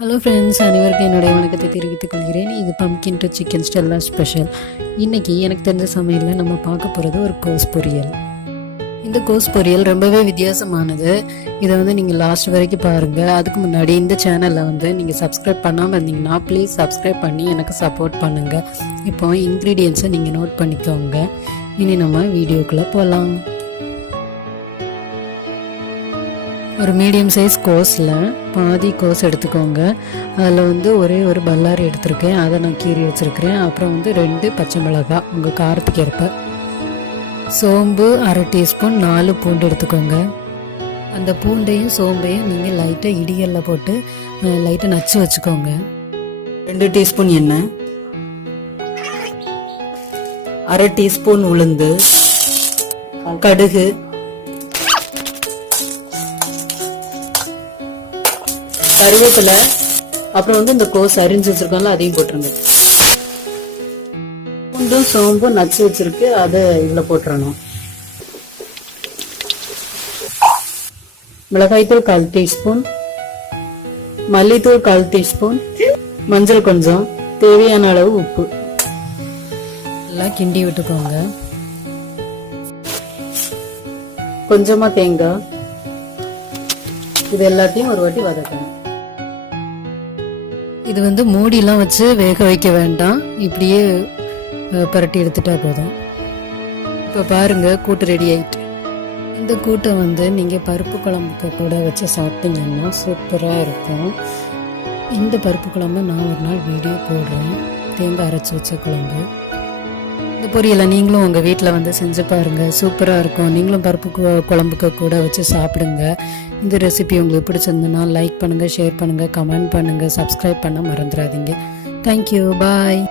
Hello friends, அனைவருக்கும் என்னுடைய வணக்கத்தை தெரிவித்துக் கொள்கிறேன். இது pumpkin to chicken Stella special. இன்றைக்கி எனக்கு தெரிஞ்ச சமையலில் நம்ம பார்க்க போகிறது ஒரு கோஸ் பொரியல். இந்த கோஸ் பொரியல் ரொம்பவே வித்தியாசமானது. இதை நீங்கள் லாஸ்ட் வரைக்கும் பாருங்கள். அதுக்கு முன்னாடி இந்த சேனலில் நீங்கள் சப்ஸ்கிரைப் பண்ணாமல் இருந்தீங்கன்னா ப்ளீஸ் சப்ஸ்கிரைப் பண்ணி எனக்கு சப்போர்ட் பண்ணுங்கள். இப்போ இன்க்ரீடியன்ஸை நீங்கள் நோட் பண்ணிக்கோங்க. இனி நம்ம வீடியோக்குள்ளே போகலாம். ஒரு மீடியம் சைஸ் கோஸில் பாதி கோஸ் எடுத்துக்கோங்க. அதில் ஒரே ஒரு பல்லாரி எடுத்திருக்கேன், அதை நான் கீறி வச்சுருக்கிறேன். அப்புறம் 2 பச்சை மிளகாய் உங்கள் காரத்துக்கு ஏற்ப, சோம்பு 1/2 டீஸ்பூன், 4 பூண்டு எடுத்துக்கோங்க. அந்த பூண்டையும் சோம்பையும் நீங்கள் லைட்டாக இடிகல்ல போட்டு லைட்டாக நச்சு வச்சுக்கோங்க. 2 டீஸ்பூன் எண்ணெய், 1/2 டீஸ்பூன் உளுந்து, கடுகு, கருவேப்பிலை, அப்புறம் இந்த கோஸ் அரிஞ்சு வச்சிருக்கோம்ல அதையும் போட்டுருங்க. பூண்டும் சோம்பும் நச்சு வச்சிருக்கு, அதை இதில் போட்டுறணும். மிளகாய்த்தூள் 1/4 டீஸ்பூன், மல்லித்தூள் 1/4 டீஸ்பூன், மஞ்சள் கொஞ்சம், தேவையான அளவு உப்பு எல்லாம் கிண்டி விட்டுக்கோங்க. கொஞ்சமா தேங்காய், இது எல்லாத்தையும் ஒரு வாட்டி வதக்கணும். இது மூடிலாம் வச்சு வேக வைக்க வேண்டாம், இப்படியே பரட்டி எடுத்துட்டா போதும். இப்போ பாருங்க, கூட்டு ரெடி ஆயிட்டு. இந்த கூட்டை நீங்கள் பருப்பு குழம்புக்கு கூட வச்சு சாப்பிட்டீங்கன்னா சூப்பராக இருக்கும். இந்த பருப்பு குழம்பு நான் ஒரு நாள் வீடியோ போடுறேன், தேங்காய் அரைச்சி வச்ச குழம்பு. இந்த பொரியலை நீங்களும் உங்கள் வீட்டில் செஞ்சு பாருங்கள், சூப்பராக இருக்கும். நீங்களும் பருப்பு குழம்புக்கு கூட வச்சு சாப்பிடுங்க. இந்த ரெசிபி உங்களுக்கு பிடிச்சிருந்ததுன்னா லைக் பண்ணுங்கள், ஷேர் பண்ணுங்கள், கமெண்ட் பண்ணுங்கள், சப்ஸ்கிரைப் பண்ண மறந்துடாதீங்க. தேங்க்யூ, பாய்.